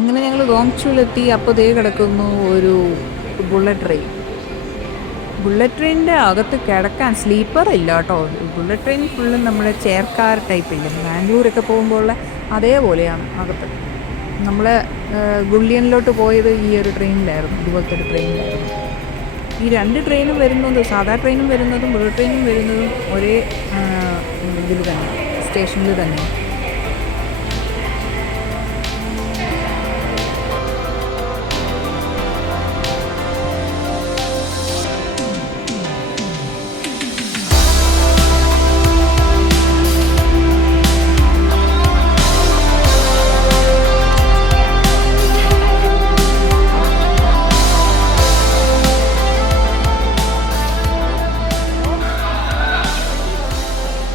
അങ്ങനെ ഞങ്ങൾ ഗോങ്ചുവിലെത്തി. അപ്പോൾ ദേ കിടക്കുന്നു ഒരു ബുള്ളറ്റ് ട്രെയിൻ. ബുള്ളറ്റ് ട്രെയിനിൻ്റെ അകത്ത് കിടക്കാൻ സ്ലീപ്പർ ഇല്ല കേട്ടോ. ബുള്ളറ്റ് ട്രെയിൻ ഫുള്ളും നമ്മുടെ ചെയർ കാർ ടൈപ്പില്ല, ബാംഗ്ലൂരൊക്കെ പോകുമ്പോൾ ഉള്ള അതേപോലെയാണ് അകത്ത്. നമ്മൾ ഗുള്ളിയനിലോട്ട് പോയത് ഈ ഒരു ട്രെയിനിലായിരുന്നു, ഇതുപോലത്തെ ഒരു ട്രെയിനിലായിരുന്നു. ഈ രണ്ട് ട്രെയിനും വരുന്നത്, സാധാ ട്രെയിനും വരുന്നതും ബുള്ളറ്റ് ട്രെയിനും വരുന്നതും ഒരേ ഇതിൽ തന്നെ, സ്റ്റേഷനിൽ തന്നെ.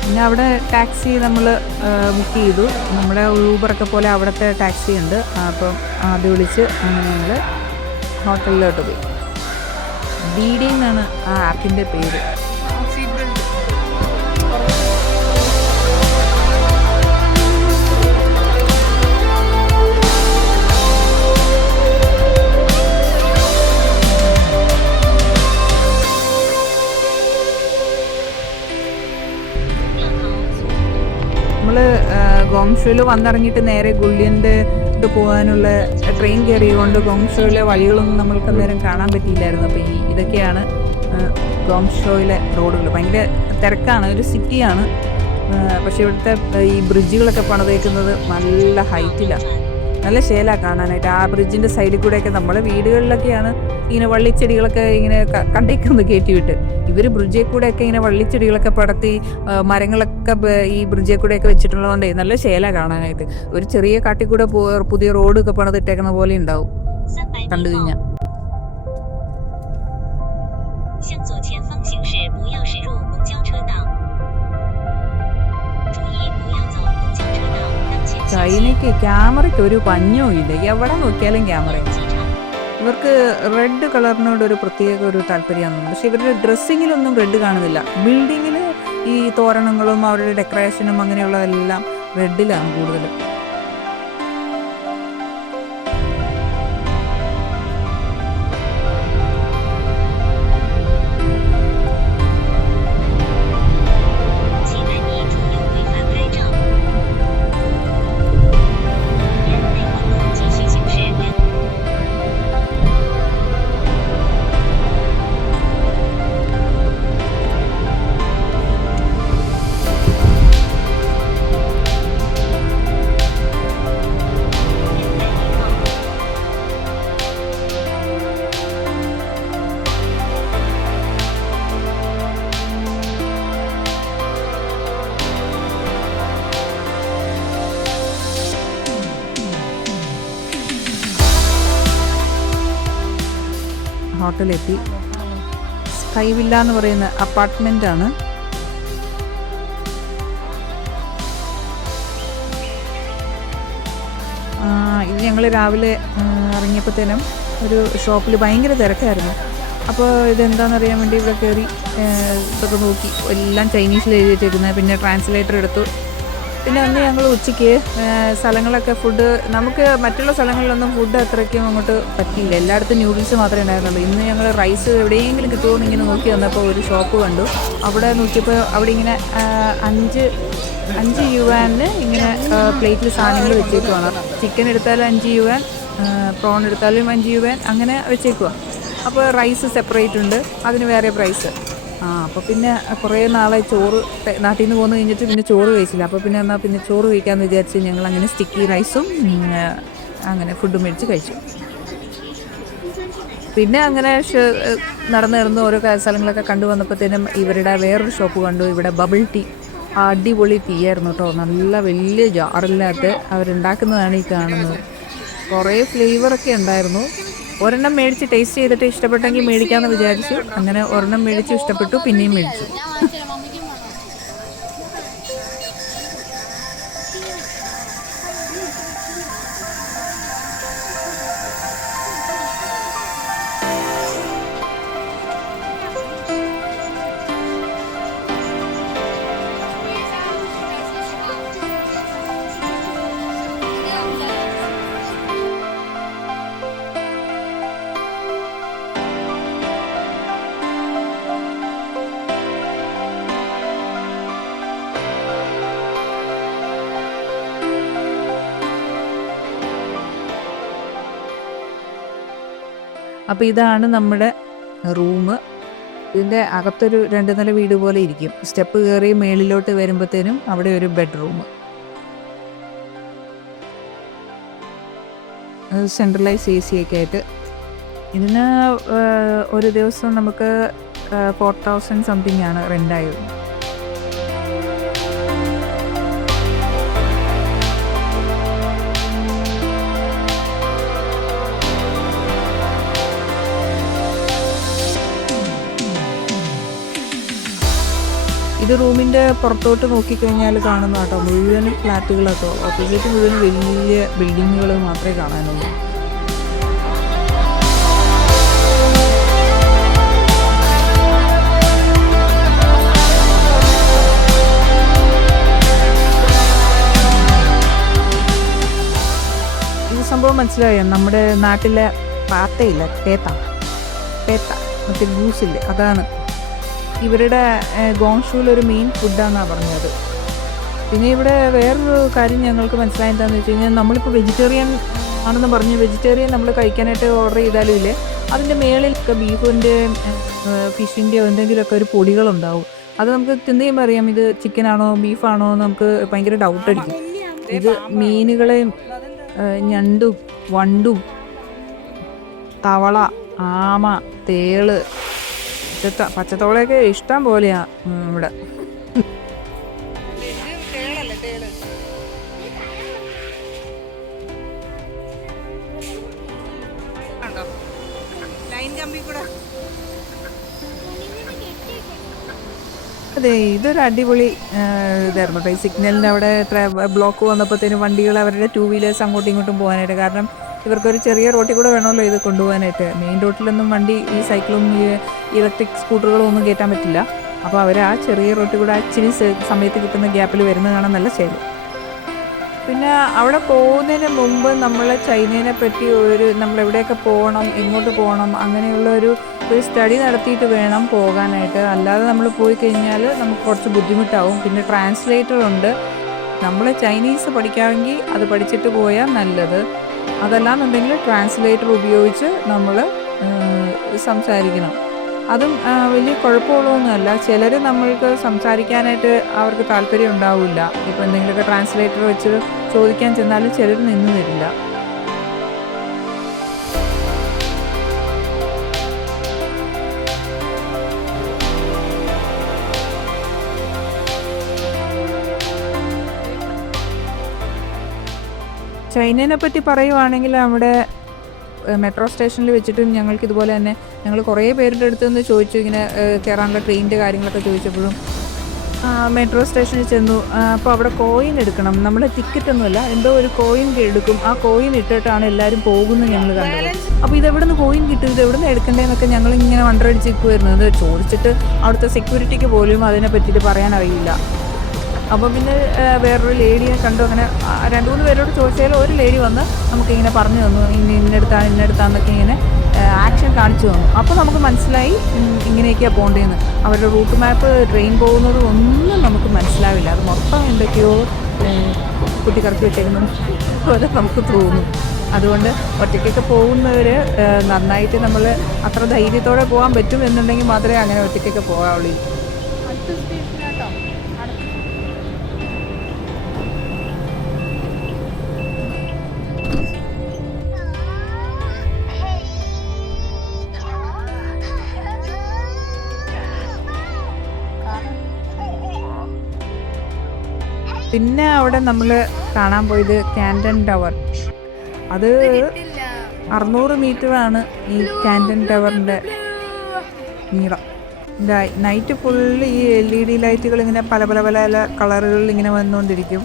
പിന്നെ അവിടെ ടാക്സി നമ്മൾ ബുക്ക് ചെയ്തു. നമ്മുടെ ഊബറൊക്കെ പോലെ അവിടുത്തെ ടാക്സി ഉണ്ട്. അപ്പം അത് വിളിച്ച് അങ്ങനെ ഞങ്ങൾ ഹോട്ടലിലോട്ട് പോയി. DD എന്നാണ് ആ ആപ്പിൻ്റെ പേര്. നമ്മൾ ഗോങ്ഷുവിൽ വന്നിറങ്ങിയിട്ട് നേരെ ഗുള്ളിയൻ്റെ ഇത് പോകാനുള്ള ട്രെയിൻ കയറിയതുകൊണ്ട് ഗോങ്ഷുവിലെ വഴികളൊന്നും നമ്മൾക്ക് അന്നേരം കാണാൻ പറ്റിയില്ലായിരുന്നു. അപ്പോൾ ഇതൊക്കെയാണ് ഗോങ്ഷുവിലെ റോഡുകൾ. ഭയങ്കര തിരക്കാണ്, ഒരു സിറ്റിയാണ്. പക്ഷേ ഇവിടുത്തെ ഈ ബ്രിഡ്ജുകളൊക്കെ പണിതേക്കുന്നത് നല്ല ഹൈറ്റിലാണ്, നല്ല ശേലാണ് കാണാനായിട്ട്. ആ ബ്രിഡ്ജിൻ്റെ സൈഡിൽ കൂടെയൊക്കെ നമ്മുടെ വീടുകളിലൊക്കെയാണ് ഇങ്ങനെ വള്ളിച്ചെടികളൊക്കെ ഇങ്ങനെ കണ്ടേക്കൊന്ന് കയറ്റി വിട്ട്, ഇവർ ബ്രിഡ്ജിൽ കൂടെയൊക്കെ ഇങ്ങനെ വള്ളിച്ചെടികളൊക്കെ പടർത്തി മരങ്ങളൊക്കെ ഈ ബ്രിഡ്ജിൽ കൂടെയൊക്കെ വെച്ചിട്ടുള്ളതുകൊണ്ടേ നല്ല ശേല കാണാനായിട്ട്. ഒരു ചെറിയ കാട്ടിൽ കൂടെ പുതിയ റോഡൊക്കെ പണിതിട്ടേക്കുന്ന പോലെ ഉണ്ടാവും കണ്ടു കഴിഞ്ഞാൽ. ചൈനയ്ക്ക് ക്യാമറയ്ക്ക് ഒരു പഞ്ഞവും ഇല്ല, എവിടെ നോക്കിയാലും ക്യാമറ. ഇവർക്ക് റെഡ് കളറിനോട് ഒരു പ്രത്യേക ഒരു താല്പര്യമാണ്. പക്ഷെ ഇവരുടെ ഡ്രസ്സിങ്ങിലൊന്നും റെഡ് കാണുന്നില്ല. ബിൽഡിങ്ങിൽ ഈ തോരണങ്ങളും അവരുടെ ഡെക്കറേഷനും അങ്ങനെയുള്ളതെല്ലാം റെഡിലാണ് കൂടുതലും. ഹോട്ടലെത്തി. സ്കൈ വില്ല എന്ന് പറയുന്ന അപ്പാർട്ട്മെൻ്റാണ്. ഇത് ഞങ്ങൾ രാവിലെ ഇറങ്ങിയപ്പോഴത്തേനും ഒരു ഷോപ്പിൽ ഭയങ്കര തിരക്കായിരുന്നു. അപ്പോൾ ഇതെന്താണെന്നറിയാൻ വേണ്ടി ഇവിടെ കയറി ഇതൊക്കെ നോക്കി. എല്ലാം ചൈനീസിൽ എഴുതി വെച്ചേക്കുന്നത്. പിന്നെ ട്രാൻസ്ലേറ്റർ എടുത്തു. പിന്നെ അന്ന് ഞങ്ങൾ ഉച്ചയ്ക്ക് സ്ഥലങ്ങളൊക്കെ ഫുഡ്, നമുക്ക് മറ്റുള്ള സ്ഥലങ്ങളിലൊന്നും ഫുഡ് അത്രയ്ക്കും അങ്ങോട്ട് പറ്റിയില്ല. എല്ലായിടത്തും ന്യൂഡിൽസ് മാത്രമേ ഉണ്ടായിരുന്നുള്ളൂ. ഇന്ന് ഞങ്ങൾ റൈസ് എവിടെയെങ്കിലും കിട്ടുമോ ഇങ്ങനെ നോക്കി വന്നപ്പോൾ ഒരു ഷോപ്പ് കണ്ടു. അവിടെ നോക്കിയപ്പോൾ അവിടെ ഇങ്ങനെ 5 യുവാനിന് ഇങ്ങനെ പ്ലേറ്റിൽ സാധനങ്ങൾ വെച്ചേക്കുവാണ്. ചിക്കൻ എടുത്താലും 5 യുവാൻ, പ്രോൺ എടുത്താലും 5 യുവാൻ, അങ്ങനെ വെച്ചേക്കുക. അപ്പോൾ റൈസ് സെപ്പറേറ്റ് ഉണ്ട്, അതിന് വേറെ പ്രൈസ്. അപ്പോൾ പിന്നെ കുറേ നാളെ ചോറ് നാട്ടിൽ നിന്ന് പോന്നു കഴിഞ്ഞിട്ട് പിന്നെ ചോറ് കഴിച്ചില്ല. അപ്പോൾ പിന്നെ എന്നാൽ പിന്നെ ചോറ് കഴിക്കാമെന്ന് വിചാരിച്ച് ഞങ്ങൾ അങ്ങനെ സ്റ്റിക്കി റൈസും അങ്ങനെ ഫുഡും മേടിച്ച് കഴിച്ചു. പിന്നെ അങ്ങനെ നടന്ന് ഓരോ സ്ഥലങ്ങളൊക്കെ കണ്ടു വന്നപ്പോഴത്തേനും ഇവരുടെ വേറൊരു ഷോപ്പ് കണ്ടു. ഇവിടെ ബബിൾ ടീ, അടിപൊളി ടീ ആയിരുന്നു കേട്ടോ. നല്ല വലിയ ജാറില്ലാത്ത അവരുണ്ടാക്കുന്നതാണ് ഈ കാണുന്നത്. കുറേ ഫ്ലേവറൊക്കെ ഉണ്ടായിരുന്നു. ഒരെണ്ണം മേടിച്ച് ടേസ്റ്റ് ചെയ്തിട്ട് ഇഷ്ടപ്പെട്ടെങ്കിൽ മേടിക്കാമെന്ന് വിചാരിച്ചു. അങ്ങനെ ഒരെണ്ണം മേടിച്ചു, ഇഷ്ടപ്പെട്ടു, പിന്നെയും മേടിച്ചു. അപ്പോൾ ഇതാണ് നമ്മുടെ റൂം. ഇതിൻ്റെ അകത്തൊരു 2 നില വീട് പോലെ ഇരിക്കും. സ്റ്റെപ്പ് കയറി മേളിലോട്ട് വരുമ്പോഴത്തേനും അവിടെ ഒരു ബെഡ്റൂം, സെൻട്രലൈസ് AC ഒക്കെ ആയിട്ട്. ഇതിന് ഒരു ദിവസം നമുക്ക് 4000 സംതിങ് ആണ് റെൻ്റായത്. ഇത് റൂമിൻ്റെ പുറത്തോട്ട് നോക്കിക്കഴിഞ്ഞാൽ കാണുന്ന കേട്ടോ മുഴുവൻ ഫ്ലാറ്റുകളൊക്കെ, ഓപ്പോസിറ്റ് മുഴുവൻ വലിയ ബിൽഡിങ്ങുകൾ മാത്രമേ കാണാനുള്ളൂ. ഇത് സംഭവം മനസ്സിലായോ? നമ്മുടെ നാട്ടിലെ പാത്തയില്ല, പേത്ത മറ്റേ ഗൂസില്ലേ, അതാണ് ഇവരുടെ ഗോങ്ഷൂലൊരു മെയിൻ ഫുഡാണെന്നാണ് പറഞ്ഞത്. പിന്നെ ഇവിടെ വേറൊരു കാര്യം ഞങ്ങൾക്ക് മനസ്സിലായെന്താണെന്ന് വെച്ച് കഴിഞ്ഞാൽ, നമ്മളിപ്പോൾ വെജിറ്റേറിയൻ ആണെന്ന് പറഞ്ഞ് വെജിറ്റേറിയൻ നമ്മൾ കഴിക്കാനായിട്ട് ഓർഡർ ചെയ്താലും ഇല്ലേ, അതിൻ്റെ മേളിലൊക്കെ ബീഫിൻ്റെയും ഫിഷിൻ്റെയോ എന്തെങ്കിലുമൊക്കെ ഒരു പൊടികളുണ്ടാവും. അത് നമുക്ക് തിന്നുകയുമ്പോൾ അറിയാം ഇത് ചിക്കനാണോ ബീഫാണോ എന്ന് നമുക്ക് ഭയങ്കര ഡൗട്ട് അടിക്കും. ഇത് മീനുകളെയും ഞണ്ടും വണ്ടും തവള, ആമ, തേള്, പച്ചത്തോളയൊക്കെ ഇഷ്ടം പോലെയാ ഇവിടെ. അതെ, ഇതൊരു അടിപൊളി ഇതായിരുന്നു കേട്ടോ. ഈ സിഗ്നലിൻ്റെ അവിടെ ബ്ലോക്ക് വന്നപ്പോഴത്തേനും വണ്ടികൾ അവരുടെ 2 വീലേഴ്സ് അങ്ങോട്ടും ഇങ്ങോട്ടും പോകാനായിട്ട്, കാരണം ഇവർക്കൊരു ചെറിയ റോട്ടിൽ കൂടെ വേണമല്ലോ ഇത് കൊണ്ടുപോകാനായിട്ട്. മെയിൻ റോട്ടിലൊന്നും വണ്ടി ഈ സൈക്കിളും ഈ ഇലക്ട്രിക് സ്കൂട്ടറുകളും ഒന്നും കയറ്റാൻ പറ്റില്ല. അപ്പോൾ അവർ ആ ചെറിയ റോട്ടിൽ കൂടെ ഇച്ചിരി സമയത്ത് കിട്ടുന്ന ഗ്യാപ്പിൽ വരുന്നത് കാണാൻ നല്ല ശരി. പിന്നെ അവിടെ പോകുന്നതിന് മുമ്പ് നമ്മൾ ചൈനയെ പറ്റി നമ്മൾ എവിടെയൊക്കെ പോകണം, എങ്ങോട്ട് പോകണം, അങ്ങനെയുള്ള ഒരു സ്റ്റഡി നടത്തിയിട്ട് വേണം പോകാനായിട്ട്. അല്ലാതെ നമ്മൾ പോയി കഴിഞ്ഞാൽ നമുക്ക് കുറച്ച് ബുദ്ധിമുട്ടാവും. പിന്നെ ട്രാൻസ്ലേറ്റർ ഉണ്ട്. നമ്മൾ ചൈനീസ് പഠിക്കാമെങ്കിൽ അത് പഠിച്ചിട്ട് പോയാൽ നല്ലത്. അതല്ലാന്നുണ്ടെങ്കിൽ ട്രാൻസ്ലേറ്റർ ഉപയോഗിച്ച് നമ്മൾ സംസാരിക്കണം. അതും വലിയ കുഴപ്പമുള്ളതൊന്നുമല്ല. ചിലർ നമ്മൾക്ക് സംസാരിക്കാനായിട്ട് അവർക്ക് താല്പര്യം ഉണ്ടാവില്ല. ഇപ്പോൾ എന്തെങ്കിലുമൊക്കെ ട്രാൻസ്ലേറ്റർ വെച്ച് ചോദിക്കാൻ ചെന്നാലും ചിലർ നിന്ന് തരില്ല. ചൈനയെ പറ്റി പറയുവാണെങ്കിൽ അവിടെ മെട്രോ സ്റ്റേഷനിൽ വെച്ചിട്ടും ഞങ്ങൾക്ക് ഇതുപോലെ തന്നെ ഞങ്ങൾ കുറേ പേരുടെ അടുത്ത് നിന്ന് ചോദിച്ചു, ഇങ്ങനെ കയറാനുള്ള ട്രെയിനിൻ്റെ കാര്യങ്ങളൊക്കെ ചോദിച്ചപ്പോഴും മെട്രോ സ്റ്റേഷനിൽ ചെന്നു. അപ്പോൾ അവിടെ കോയിൻ എടുക്കണം. നമ്മൾ ടിക്കറ്റൊന്നുമല്ല, എന്തോ ഒരു കോയിൻ എടുക്കും. ആ കോയിൻ ഇട്ടിട്ടാണ് എല്ലാവരും പോകുന്നത് ഞങ്ങൾ കണ്ടത്. അപ്പോൾ ഇതെവിടെ നിന്ന് കോയിൻ കിട്ടും, ഇത് എവിടെ നിന്ന് എടുക്കേണ്ടതെന്നൊക്കെ ഞങ്ങളിങ്ങനെ വണ്ടറടിച്ച് നിൽക്കുമായിരുന്നു. അത് ചോദിച്ചിട്ട് അവിടുത്തെ സെക്യൂരിറ്റിക്ക് പോലും അതിനെ പറ്റിയിട്ട് പറയാൻ അറിയില്ല. അപ്പോൾ പിന്നെ വേറൊരു ലേഡിയെ കണ്ടു. അങ്ങനെ 2-3 പേരോട് ചോദിച്ചാൽ ഒരു ലേഡി വന്ന് നമുക്കിങ്ങനെ പറഞ്ഞു തന്നു, ഇന്നെടുത്താന്നൊക്കെ ഇങ്ങനെ ആക്ഷൻ കാണിച്ചു തന്നു. അപ്പോൾ നമുക്ക് മനസ്സിലായി ഇങ്ങനെയൊക്കെയാണ് പോകേണ്ടതെന്ന്. അവരുടെ റൂട്ട് മാപ്പ്, ട്രെയിൻ പോകുന്നത് ഒന്നും നമുക്ക് മനസ്സിലാവില്ല. അത് മൊത്തം എന്തൊക്കെയോ കുട്ടിക്കറക്കി വെച്ചേക്കുന്നത് പോലെ നമുക്ക് തോന്നും. അതുകൊണ്ട് ഒറ്റയ്ക്കൊക്കെ പോകുന്നവർ നന്നായിട്ട് നമ്മൾ അത്ര ധൈര്യത്തോടെ പോകാൻ പറ്റും എന്നുണ്ടെങ്കിൽ മാത്രമേ അങ്ങനെ ഒറ്റയ്ക്കൊക്കെ പോകാവുള്ളൂ. പിന്നെ അവിടെ നമ്മൾ കാണാൻ പോയത് കാൻഡൻ ടവർ. അത് 600 മീറ്ററാണ് ഈ കാൻഡൻ ടവറിൻ്റെ നീളം. നൈറ്റ് ഫുള്ള് ഈ LED ലൈറ്റുകൾ ഇങ്ങനെ പല പല പല കളറുകളിൽ ഇങ്ങനെ വന്നുകൊണ്ടിരിക്കും.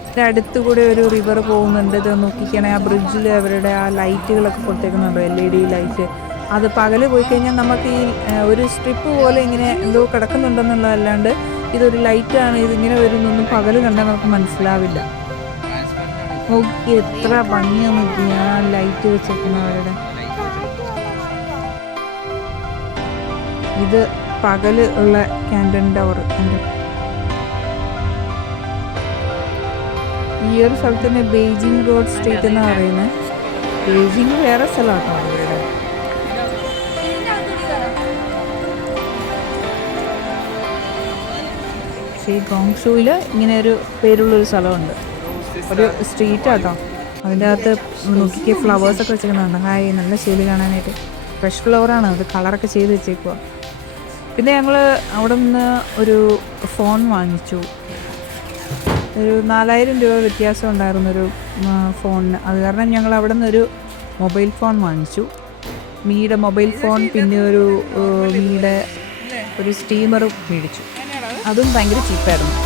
ഇതിൻ്റെ അടുത്ത് കൂടെ ഒരു റിവർ പോകുന്നുണ്ട്. ഇത് നോക്കിക്കണേ, ആ ബ്രിഡ്ജിൽ അവരുടെ ആ ലൈറ്റുകളൊക്കെ കൊടുത്തേക്കുന്നുണ്ടോ, LED ലൈറ്റ്. അത് പകൽ പോയി കഴിഞ്ഞാൽ നമുക്ക് ഈ ഒരു സ്ട്രിപ്പ് പോലെ ഇങ്ങനെ എന്തോ കിടക്കുന്നുണ്ടെന്നുള്ളതല്ലാണ്ട് ഇതൊരു ലൈറ്റാണ്, ഇതിങ്ങനെ വരുന്നൊന്നും പകൽ കണ്ടാൽ നമുക്ക് മനസ്സിലാവില്ല. നോക്കി എത്ര ഭംഗിയാണ് നോക്കി ആ ലൈറ്റ് വെച്ചേക്കുന്നവരുടെ. ഇത് പകല് ഉള്ള കാൻഡൻ ടവർ. ഈ ഒരു സ്ഥലത്തിന് ബെയ്ജിങ് റോഡ് സ്ട്രീറ്റ് എന്നാണ് പറയുന്നത്. ബെയ്ജിങ് വേറെ സ്ഥലമാട്ടോ ഇവിടെ. പക്ഷേ ഈ ഗോങ്ഷൂവിൽ ഇങ്ങനെ ഒരു പേരുള്ളൊരു സ്ഥലമുണ്ട്, ഒരു സ്ട്രീറ്റാട്ടോ. അതിൻ്റെ അകത്ത് നോക്കിക്ക് ഫ്ലവേഴ്സൊക്കെ വെച്ചിരിക്കുന്നുണ്ട്. ഹായ്, നല്ല ശൈലി കാണാനായിട്ട്. ഫ്രഷ് ഫ്ലവറാണ്, അത് കളറൊക്കെ ചെയ്ത് വെച്ചേക്കുക. പിന്നെ ഞങ്ങൾ അവിടെ നിന്ന് ഒരു ഫോൺ വാങ്ങിച്ചു. ഒരു 4000 രൂപ വ്യത്യാസം ഉണ്ടായിരുന്നൊരു ഫോണിന്. അത് കാരണം ഞങ്ങൾ അവിടെ നിന്നൊരു മൊബൈൽ ഫോൺ വാങ്ങിച്ചു. മീയുടെ മൊബൈൽ ഫോൺ, പിന്നെ ഒരു മീയുടെ ഒരു സ്റ്റീമറും മേടിച്ചു. അതും ഭയങ്കര ചീപ്പായിരുന്നു.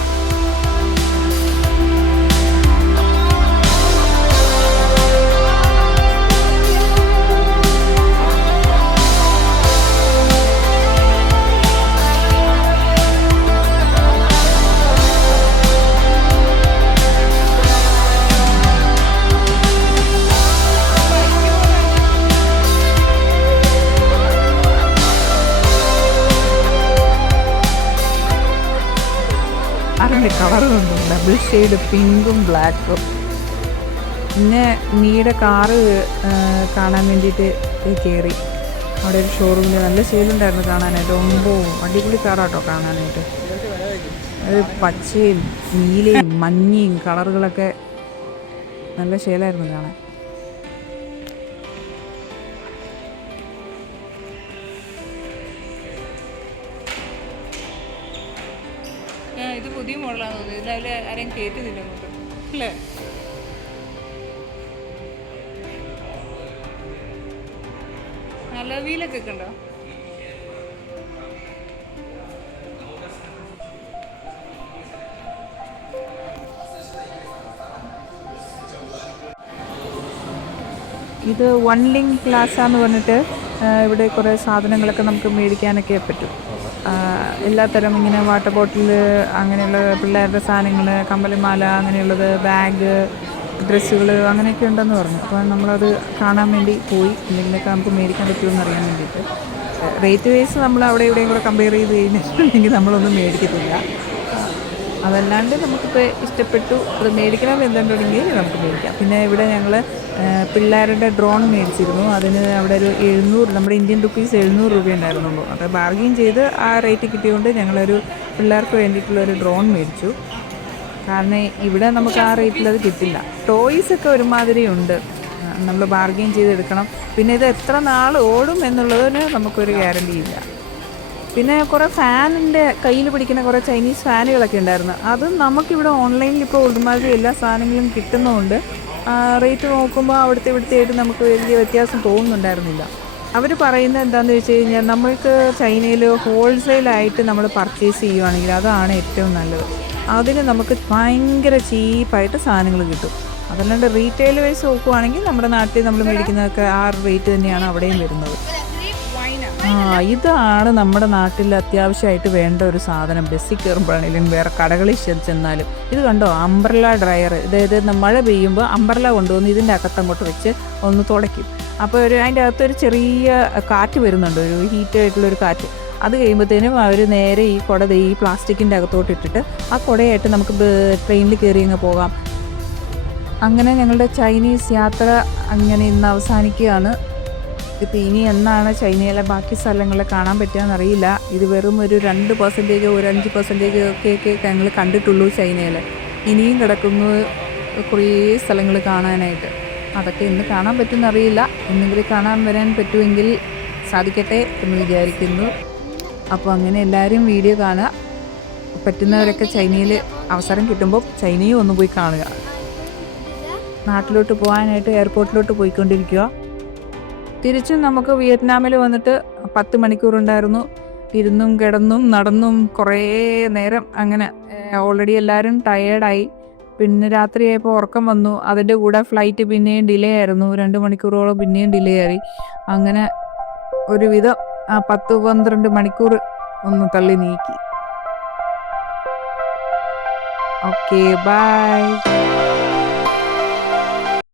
അതിൻ്റെ കളർ കൊണ്ടും ഡബിൾ ഷെയ്ഡ് പിങ്കും ബ്ലാക്കും. പിന്നെ മീയുടെ കാറ് കാണാൻ വേണ്ടിയിട്ട് കയറി. അവിടെ ഒരു ഷോറൂമിൽ നല്ല സെയിലുണ്ടായിരുന്നു കാണാനായിട്ട്. ഒമ്പവും അടിപൊളി കാറാട്ടോ കാണാനായിട്ട്. അത് പച്ചയും നീലയും മഞ്ഞയും കളറുകളൊക്കെ നല്ല ശേലായിരുന്നു കാണാൻ. ഇത് പുതിയ മോഡലാണെന്ന് തോന്നുന്നു. ഇതിൽ ആരെയും കയറ്റുന്നില്ല അങ്ങോട്ട് അല്ലേ? നല്ല വീലൊക്കെ ഉണ്ടോ? ഇത് വൺ ലിങ്ക് പ്ലാസ എന്ന് പറഞ്ഞിട്ട് ഇവിടെ കുറേ സാധനങ്ങളൊക്കെ നമുക്ക് മേടിക്കാനൊക്കെ പറ്റും. എല്ലാത്തരം ഇങ്ങനെ വാട്ടർ ബോട്ടിൽ, അങ്ങനെയുള്ള പിള്ളേരുടെ സാധനങ്ങൾ, കമ്മലിമാല, അങ്ങനെയുള്ളത്, ബാഗ്, ഡ്രസ്സുകൾ, അങ്ങനെയൊക്കെ ഉണ്ടെന്ന് പറഞ്ഞു. അപ്പോൾ നമ്മളത് കാണാൻ വേണ്ടി പോയി. എന്തെങ്കിലുമൊക്കെ നമുക്ക് മേടിക്കാൻ പറ്റുമെന്ന് അറിയാൻ വേണ്ടിയിട്ട്. റേറ്റ് വൈസ് നമ്മൾ അവിടെ ഇവിടെയും കൂടെ കമ്പയർ ചെയ്ത് കഴിഞ്ഞിട്ടുണ്ടെങ്കിൽ നമ്മളൊന്നും മേടിക്കത്തില്ല. അതല്ലാണ്ട് നമുക്കിപ്പോൾ ഇഷ്ടപ്പെട്ടു, അത് മേടിക്കണം എന്നുണ്ടെങ്കിൽ നമുക്ക് മേടിക്കാം. പിന്നെ ഇവിടെ ഞങ്ങൾ പിള്ളേരുടെ ഡ്രോൺ മേടിച്ചിരുന്നു. അതിന് അവിടെ ഒരു 700, നമ്മുടെ ഇന്ത്യൻ റുപ്പീസ് 700 രൂപ ഉണ്ടായിരുന്നുള്ളൂ. അത് ബാർഗെയിൻ ചെയ്ത് ആ റേറ്റ് കിട്ടിയതുകൊണ്ട് ഞങ്ങളൊരു പിള്ളേർക്ക് വേണ്ടിയിട്ടുള്ളൊരു ഡ്രോൺ മേടിച്ചു. കാരണം ഇവിടെ നമുക്ക് ആ റേറ്റിൽ അത് കിട്ടില്ല. ടോയ്സൊക്കെ ഒരുമാതിരി ഉണ്ട്, നമ്മൾ ബാർഗെയിൻ ചെയ്തെടുക്കണം. പിന്നെ ഇത് എത്ര നാൾ ഓടും എന്നുള്ളതിന് നമുക്കൊരു ഗ്യാരണ്ടി ഇല്ല. പിന്നെ കുറേ ഫാനിൻ്റെ കയ്യിൽ പിടിക്കുന്ന കുറേ ചൈനീസ് ഫാനുകളൊക്കെ ഉണ്ടായിരുന്നു. അതും നമുക്കിവിടെ ഓൺലൈനിൽ ഇപ്പോൾ ഒരുമാതിരി എല്ലാ സാധനങ്ങളും കിട്ടുന്നതുകൊണ്ട് റേറ്റ് നോക്കുമ്പോൾ അവിടുത്തെ ആയിട്ട് നമുക്ക് വലിയ വ്യത്യാസം തോന്നുന്നുണ്ടായിരുന്നില്ല. അവർ പറയുന്നത് എന്താണെന്ന് വെച്ച് കഴിഞ്ഞാൽ, നമ്മൾക്ക് ചൈനയിൽ ഹോൾസെയിലായിട്ട് നമ്മൾ പർച്ചേസ് ചെയ്യുവാണെങ്കിൽ അതാണ് ഏറ്റവും നല്ലത്. അതിന് നമുക്ക് ഭയങ്കര ചീപ്പായിട്ട് സാധനങ്ങൾ കിട്ടും. അതല്ലാണ്ട് റീറ്റെയിൽ വൈസ് നോക്കുവാണെങ്കിൽ നമ്മുടെ നാട്ടിൽ നമ്മൾ മേടിക്കുന്നതൊക്കെ ആ റേറ്റ് തന്നെയാണ് അവിടെയും വരുന്നത്. ഇതാണ് നമ്മുടെ നാട്ടിൽ അത്യാവശ്യമായിട്ട് വേണ്ട ഒരു സാധനം. ബസ്സിൽ കയറുമ്പോഴാണെങ്കിലും വേറെ കടകളിൽ ചെന്നാലും. ഇത് കണ്ടോ, അംബ്രല ഡ്രയർ. അതായത് മഴ പെയ്യുമ്പോൾ അംബ്രല കൊണ്ടുവന്ന് ഇതിൻ്റെ അകത്തങ്ങോട്ട് വെച്ച് ഒന്ന് തുടയ്ക്കും. അപ്പോൾ അതിൻ്റെ അകത്തൊരു ചെറിയ കാറ്റ് വരുന്നുണ്ട്, ഒരു ഹീറ്റായിട്ടുള്ളൊരു കാറ്റ്. അത് കഴിയുമ്പോഴത്തേനും അവർ നേരെ ഈ കുട ഈ പ്ലാസ്റ്റിക്കിൻ്റെ അകത്തോട്ട് ഇട്ടിട്ട് ആ കുടയായിട്ട് നമുക്ക് ട്രെയിനിൽ കയറി അങ്ങ് പോകാം. അങ്ങനെ ഞങ്ങളുടെ ചൈനീസ് യാത്ര അങ്ങനെ ഇന്ന് അവസാനിക്കുകയാണ്. ഇപ്പോൾ ഇനി എന്നാണ് ചൈനയിലെ ബാക്കി സ്ഥലങ്ങൾ കാണാൻ പറ്റുകയെന്നറിയില്ല. ഇത് വെറും ഒരു 2%, ഒരു 5% ഒക്കെ ഞങ്ങൾ കണ്ടിട്ടുള്ളൂ ചൈനയിൽ. ഇനിയും കിടക്കുന്നു കുറേ സ്ഥലങ്ങൾ കാണാനായിട്ട്. അതൊക്കെ ഇന്ന് കാണാൻ പറ്റുമെന്നറിയില്ല. എന്തെങ്കിലും കാണാൻ വരാൻ പറ്റുമെങ്കിൽ സാധിക്കട്ടെ എന്ന് വിചാരിക്കുന്നു. അപ്പോൾ അങ്ങനെ എല്ലാവരും വീഡിയോ കാണുക. പറ്റുന്നവരൊക്കെ ചൈനയിൽ അവസരം കിട്ടുമ്പോൾ ചൈനയും ഒന്ന് പോയി കാണുക. നാട്ടിലോട്ട് പോകാനായിട്ട് എയർപോർട്ടിലോട്ട് പോയിക്കൊണ്ടിരിക്കുക. തിരിച്ചും നമുക്ക് വിയറ്റ്നാമിൽ വന്നിട്ട് 10 മണിക്കൂറുണ്ടായിരുന്നു. ഇരുന്നും കിടന്നും നടന്നും കുറേ നേരം അങ്ങനെ. ഓൾറെഡി എല്ലാവരും ടയേർഡായി. പിന്നെ രാത്രിയായപ്പോൾ ഉറക്കം വന്നു. അതിൻ്റെ കൂടെ ഫ്ലൈറ്റ് പിന്നെയും ഡിലേ ആയിരുന്നു. 2 മണിക്കൂറോളം പിന്നെയും ഡിലേ ആയി. അങ്ങനെ ഒരുവിധം 10-12 മണിക്കൂർ ഒന്ന് തള്ളി നീക്കി. Okay, by.